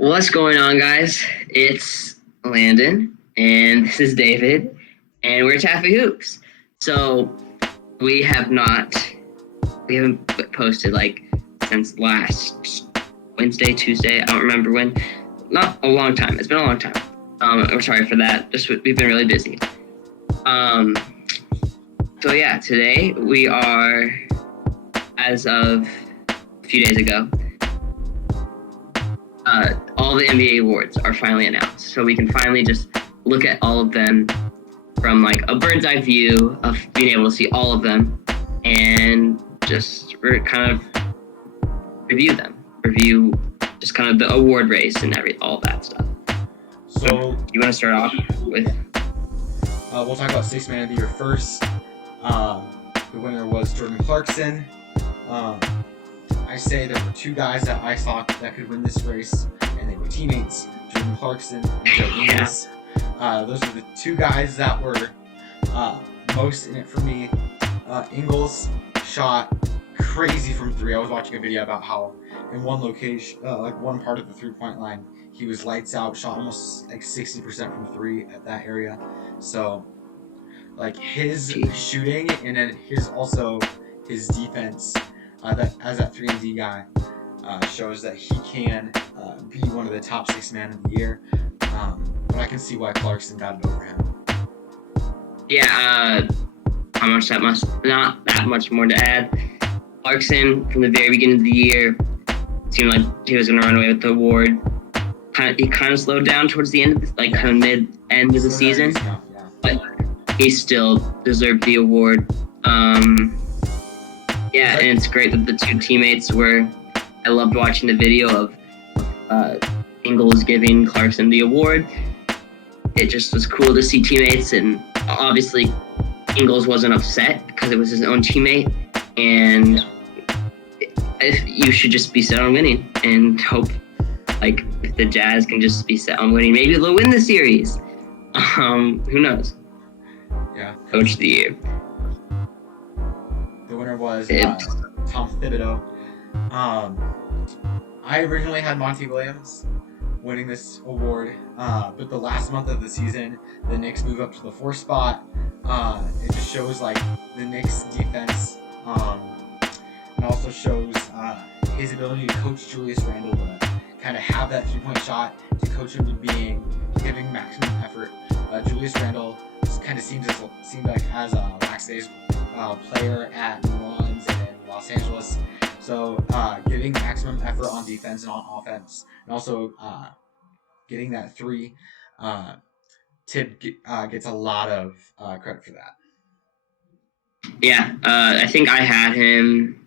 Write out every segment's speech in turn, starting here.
What's going on, guys? It's Landon, and this is David, and we're Taffy Hoops. So we have not, we haven't posted since last Wednesday, Tuesday. I don't remember when. Not a long time. It's been a long time. We're sorry for that. We've been really busy. So yeah, today we are, as of a few days ago, all the NBA awards are finally announced. So we can finally just look at all of them from a bird's eye view of being able to see all of them and just kind of review just kind of the award race and all that stuff. So you want to start off with? We'll talk about Sixth Man of the Year first. The winner was Jordan Clarkson. I say there were two guys that I thought that could win this race, and they were teammates, Jordan Clarkson and Joe Ingles. Those are the two guys that were most in it for me. Ingles shot crazy from three. I was watching a video about how in one location, one part of the three-point line, he was lights out, shot almost 60% from three at that area. So, his shooting and then his defense, as that 3-and-D guy, shows that he can be one of the top 6 man of the year. But I can see why Clarkson got it over him. Yeah, not that much more to add. Clarkson, from the very beginning of the year, seemed like he was going to run away with the award. He kind of slowed down towards the end, mid-end of the season, but he still deserved the award. Yeah, and it's great that the two teammates were. I loved watching the video of Ingles giving Clarkson the award. It just was cool to see teammates, and obviously Ingles wasn't upset because it was his own teammate, and you should just be set on winning and hope if the Jazz can just be set on winning, maybe they'll win the series. Who knows? Yeah. Coach of the Year. The winner was Tom Thibodeau. I originally had Monty Williams winning this award, but the last month of the season, the Knicks move up to the 4th spot. It just shows the Knicks defense, and also shows his ability to coach Julius Randle to kind of have that 3-point shot, to coach him to giving maximum effort. Julius Randle kind of seemed like as a lackadaisical player at New Orleans and in Los Angeles. So giving maximum effort on defense and on offense, and also getting that 3, Tib gets a lot of credit for that. Yeah, I think I had him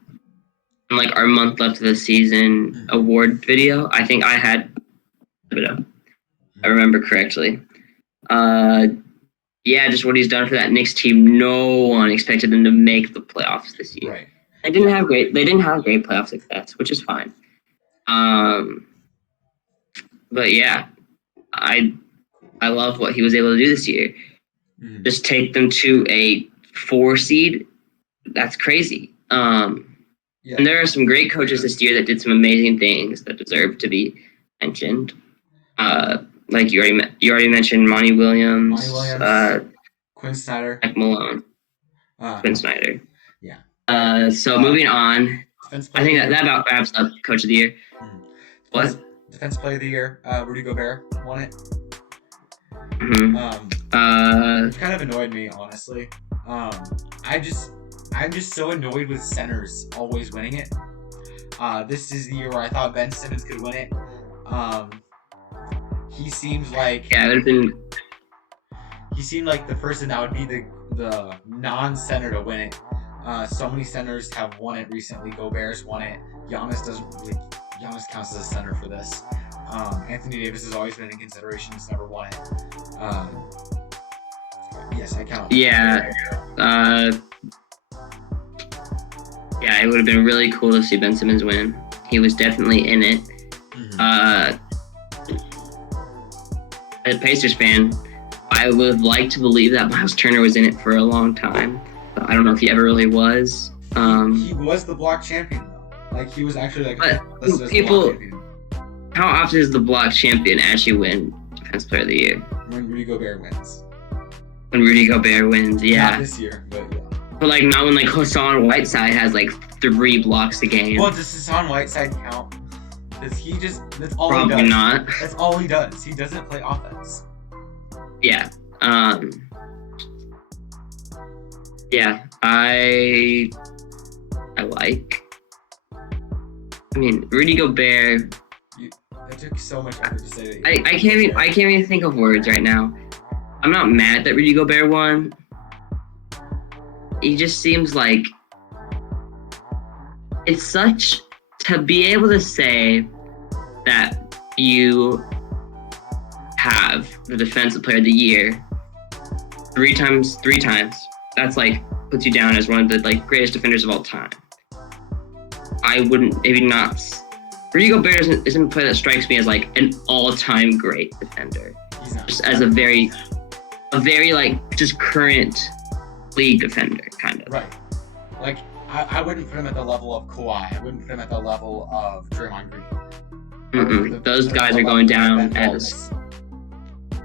in our month left of the season award video. I think I had Thibodeau. I remember correctly. Yeah, just what he's done for that Knicks team. No one expected them to make the playoffs this year. Right. They didn't have great playoff success, which is fine. But yeah, I love what he was able to do this year. Mm-hmm. Just take them to a 4 seed. That's crazy. Yeah. And there are some great coaches this year that did some amazing things that deserve to be mentioned. You already mentioned Monty Williams, Quinn Snyder, Mike Malone, Quinn Snyder. Yeah. So moving on, I think that about wraps up Coach of the Year. Mm-hmm. What? Defense Player of the Year, Rudy Gobert won it. Mm-hmm. It kind of annoyed me, honestly. I'm just so annoyed with centers always winning it. This is the year where I thought Ben Simmons could win it. He seems like it would have been. He seemed like the person that would be the non-center to win it. So many centers have won it recently. Gobert's won it. Giannis counts as a center for this. Anthony Davis has always been in consideration. He's never won it. Yes, I count. Yeah. Yeah, it would have been really cool to see Ben Simmons win. He was definitely in it. Mm-hmm. As a Pacers fan, I would like to believe that Miles Turner was in it for a long time, but I don't know if he ever really was. He was the block champion, though. He was actually people. How often does the block champion actually win Defense Player of the Year? When Rudy Gobert wins. When Rudy Gobert wins, Not yeah. this year, but yeah. But like not when like Hassan Whiteside has like 3 blocks a game. Well, does Hassan Whiteside count? Does he that's all Probably he does. not. That's all he does. He doesn't play offense. Yeah. Yeah. I like. I mean, Rudy Gobert. It took so much effort to say that. I can't even think of words right now. I'm not mad that Rudy Gobert won. He just seems like it's such to be able to say that you have the Defensive Player of the Year three times. That's like puts you down as one of the like greatest defenders of all time. I wouldn't maybe not. Rudy Gobert isn't a player that strikes me as like an all-time great defender. He's not. Just as a very like just current league defender kind of. Right. Like I wouldn't put him at the level of Kawhi. I wouldn't put him at the level of Draymond Green. Those guys are going down Ben as Wallace.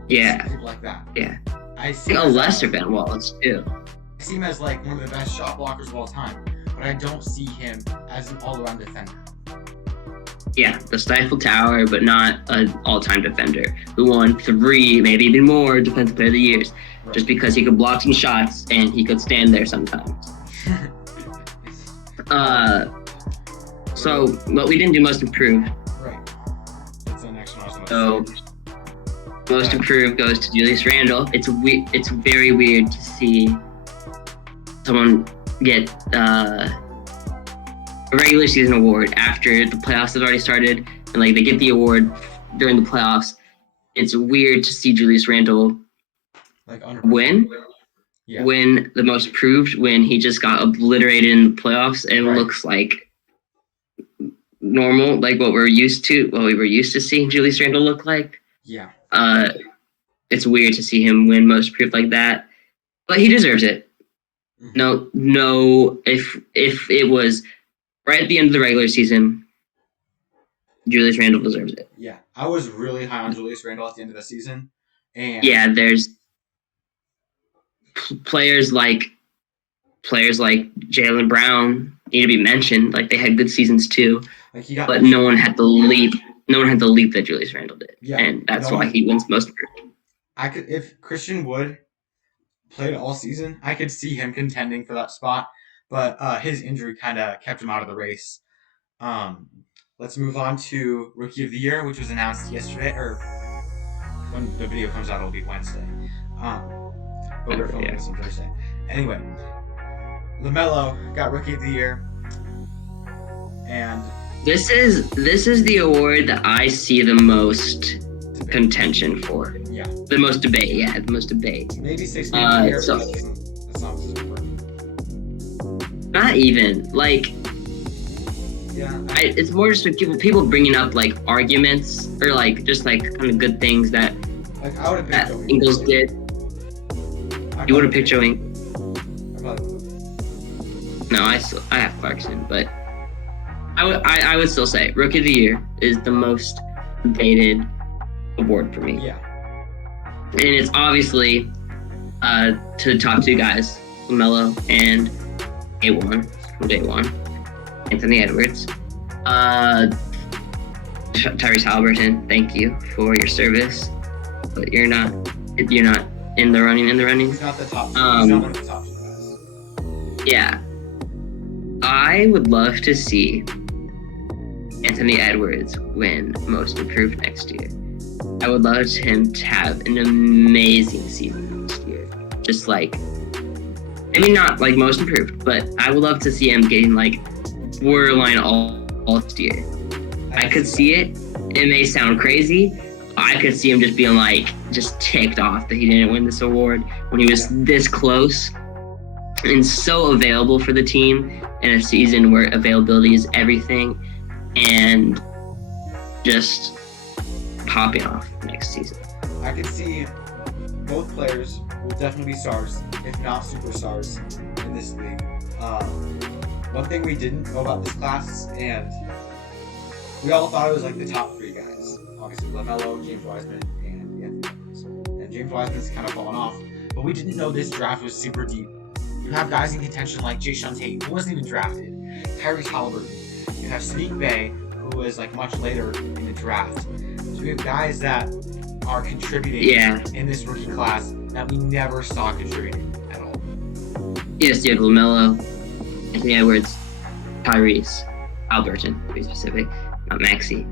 yeah. People like that. Yeah. I see A him as, lesser Ben Wallace too. I see him as like one of the best shot blockers of all time, but I don't see him as an all-around defender. Yeah, the Stifle Tower, but not an all-time defender who won 3, maybe even more Defensive Player of the Years, Right. just because he could block some shots and he could stand there sometimes. So, but we didn't do most improved. Right. That's the next one I was So, going to say. most improved goes to Julius Randle. It's very weird to see someone get a regular season award after the playoffs have already started, and like they get the award during the playoffs. It's weird to see Julius Randle Like win Yeah. the most improved when he just got obliterated in the playoffs and Right. looks like normal, like what we were used to seeing Julius Randle look like. Yeah. It's weird to see him win most improved like that, but he deserves it. Mhm. No, if it was right at the end of the regular season, Julius Randle deserves it. Yeah. I was really high on Julius Randle at the end of the season. And Yeah, there's players like Jaylen Brown need to be mentioned. Like they had good seasons too, like he got but no one had the leap. No one had the leap that Julius Randle did, Yeah, and that's no why one- he wins most improved. I could if Christian Wood played all season, I could see him contending for that spot, but his injury kind of kept him out of the race. Let's move on to Rookie of the Year, which was announced yesterday, or when the video comes out, it'll be Wednesday. But we're filming this on Thursday. Anyway, LaMelo got Rookie of the Year, and This is the award that I see the most contention for. yeah, The most debate, yeah, the most debate. maybe 6 Man of the Year, so- but that's not what it's for. Not even like Yeah, it's more just with people bringing up like arguments or like just like kind of good things that I would have picked Joey. Ingles did. You would have picked Joey. No, I have Clarkson, but I would still say Rookie of the Year is the most debated award for me. Yeah. And it's obviously to the top 2 guys, LaMelo and A1 from day one, Anthony Edwards. Tyrese Halliburton, thank you for your service, but you're not in the running. He's not the top. He's not one of the top 2 guys. Yeah. I would love to see Anthony Edwards win most improved next year. I would love him to have an amazing season next year. Just like, I mean, not like most improved, but I would love to see him getting like borderline all next year. I could see it. It may sound crazy. I could see him just being like, just ticked off that he didn't win this award when he was this close and so available for the team in a season where availability is everything, and just popping off next season. I could see both players will definitely be stars, if not superstars, in this league. One thing we didn't know about this class, and we all thought it was like the top 3 guys. obviously LaMelo, James Wiseman, and Anthony Edwards. And James Wiseman's kind of fallen off, but we didn't know this draft was super deep. You have guys in contention like Jae'Sean Tate, who wasn't even drafted, Tyrese Halliburton. You have Sadiq Bey, who was like much later in the draft. So we have guys that are contributing in this rookie class that we never saw contributing at all. Yes, you have LaMelo, Anthony Edwards, Tyrese, Halliburton, to be specific, not Maxey.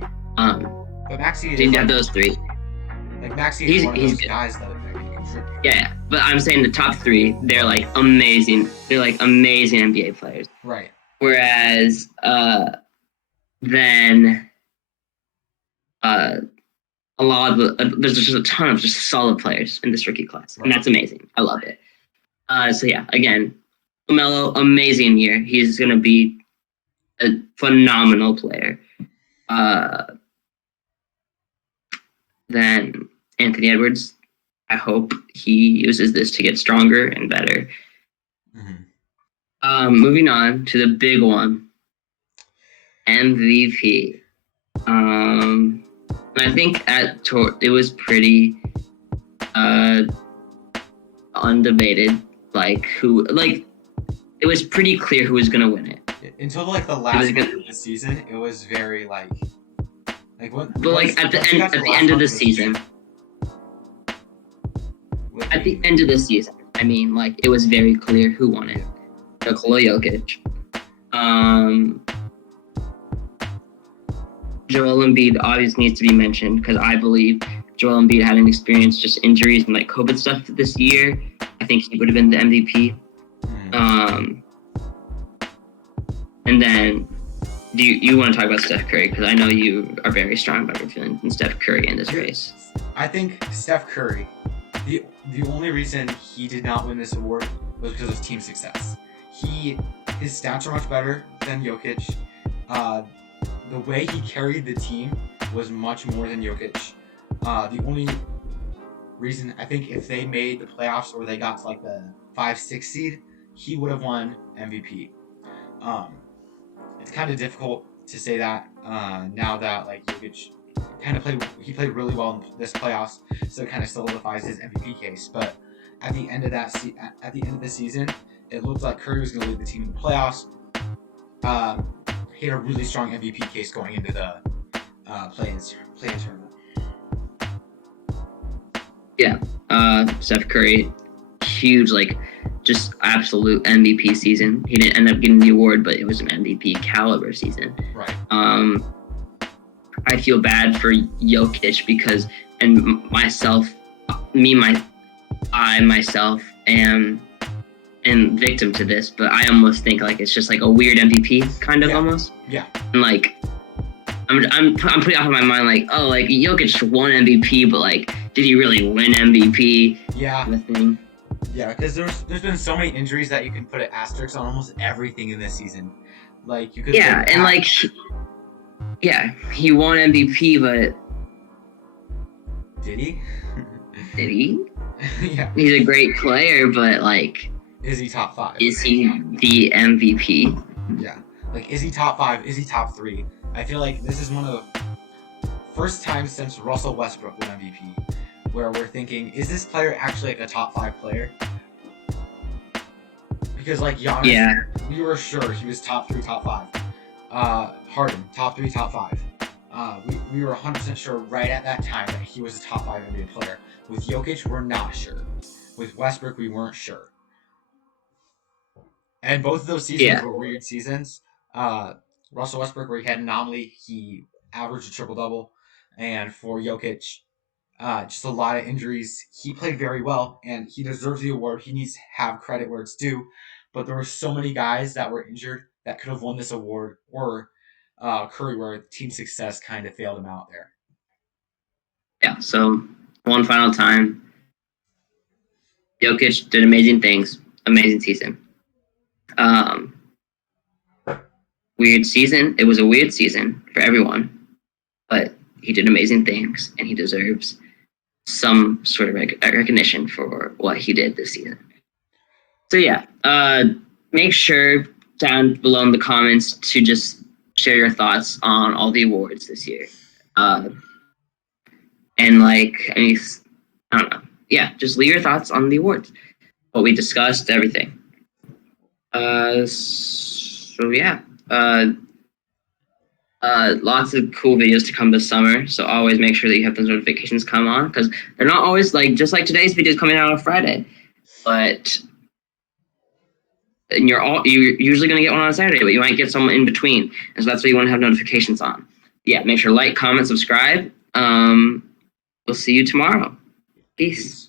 But Maxey is you have those three. Like Maxey is one of those guys that can contribute. Yeah, but I'm saying the top three, they're like amazing. They're like amazing NBA players. Right. Whereas then a lot of there's just a ton of just solid players in this rookie class, and that's amazing. I love it. So yeah, again, LaMelo, amazing year. He's gonna be a phenomenal player. Then Anthony Edwards, I hope he uses this to get stronger and better. Mm-hmm. Moving on to the big one, MVP. I think it was pretty undebated. It was pretty clear who was gonna win it. Until like the last month of the season, it was very like what. But like at the end of the season. At the end of the season, I mean, like it was very clear who won it. Nikola Jokic. Joel Embiid obviously needs to be mentioned because I believe Joel Embiid hadn't experienced just injuries and like COVID stuff this year. I think he would have been the MVP. And then, do you want to talk about Steph Curry? Because I know you are very strong about your feelings in Steph Curry in this race. I think Steph Curry, the only reason he did not win this award was because of team success. His stats are much better than Jokic. The way he carried the team was much more than Jokic. The only reason, I think if they made the playoffs or they got to like the 5-6 seed, he would have won MVP. It's kind of difficult to say that now that like Jokic played really well in this playoffs, so it kind of solidifies his MVP case. But at the end of the season, it looked like Curry was going to lead the team in the playoffs. He had a really strong MVP case going into the play-in tournament. Yeah, Steph Curry, huge, like, just absolute MVP season. He didn't end up getting the award, but it was an MVP caliber season. Right. I feel bad for Jokic because, and myself, I myself am victim to this, but I almost think like it's just like a weird MVP kind of almost. Yeah. And like, I'm putting off in my mind like, oh, like Jokic won MVP, but like, did he really win MVP? Yeah. Kind of thing. Yeah, because there's been so many injuries that you can put an asterisk on almost everything in this season. Like you could. Yeah, and like, yeah, he won MVP, but did he? Did he? Yeah. He's a great player, but like, is he top 5? Is he the MVP? Yeah. Like, is he top 5? Is he top 3? I feel like this is one of the first times since Russell Westbrook won MVP where we're thinking, is this player actually like a top 5 player? Because like Giannis, we were sure he was top 3, top 5. Harden, top 3, top 5. We were 100% sure right at that time that he was a top 5 NBA player. With Jokic, we're not sure. With Westbrook, we weren't sure. And both of those seasons were weird seasons. Russell Westbrook, where he had an anomaly, he averaged a triple-double. And for Jokic, just a lot of injuries. He played very well, and he deserves the award. He needs to have credit where it's due. But there were so many guys that were injured that could have won this award, or Curry, where team success kind of failed him out there. Yeah, so one final time. Jokic did amazing things. Amazing season. Weird season. It was a weird season for everyone, but he did amazing things, and he deserves some sort of recognition for what he did this season. So yeah, make sure down below in the comments to just share your thoughts on all the awards this year. And like, I mean, I don't know. Yeah, just leave your thoughts on the awards, what we discussed, everything. So yeah, lots of cool videos to come this summer. So always make sure that you have those notifications come on, because they're not always like just like today's video is coming out on Friday, but and you're usually going to get one on Saturday, but you might get someone in between, and so that's what you want to have notifications on. Yeah, make sure like, comment, subscribe. We'll see you tomorrow. Peace.